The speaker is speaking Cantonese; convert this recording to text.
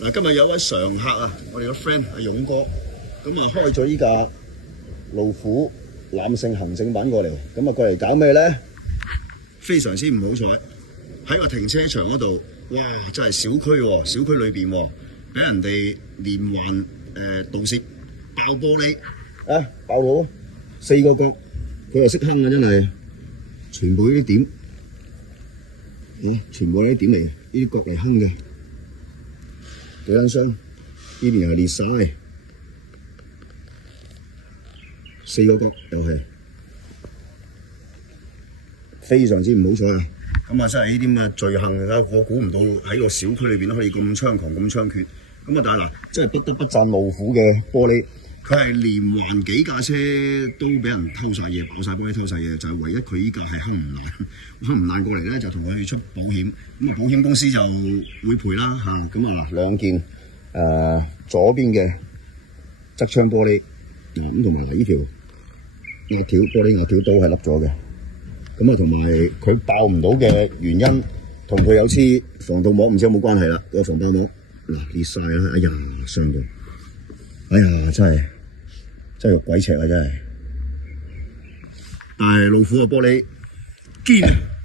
嗱，今日有一位常客啊，我哋個 friend 阿勇哥，咁啊開咗依架路虎攬勝行政版過嚟，咁啊過嚟搞咩咧？非常之唔好彩，喺個停車場嗰度，哇！真係小區喎，小區裏邊喎，俾人哋連環盜竊爆玻璃啊！爆到4個角，佢又識坑啊！真係，全部呢啲點，全部呢啲點嚟，呢啲角嚟坑嘅。幾間箱，呢邊又係裂晒，4個角又係非常之唔好彩啊！咁啊，真係呢啲咁嘅罪行啊！我估唔到喺個小區裏邊都可以咁猖狂、咁猖獗。咁啊，但係嗱，真係不得不讚路虎嘅玻璃，佢係連環幾架車都俾人偷晒嘢、爆晒玻璃、偷晒嘢，就係唯一佢依架係坑唔爛，坑唔爛過嚟咧，就同佢出保險。咁啊，保險公司就會賠啦嚇。咁啊嗱，兩件左邊嘅側窗玻璃，咁同埋呢條壓條玻璃壓條都係凹咗嘅。咁啊，同埋佢爆唔到嘅原因，同佢有黐防盜膜唔知有冇關係啦。個防盜膜嗱裂晒啦，哎呀傷到，哎呀真係肉鬼尺啊真係。但係路虎嘅玻璃堅啊！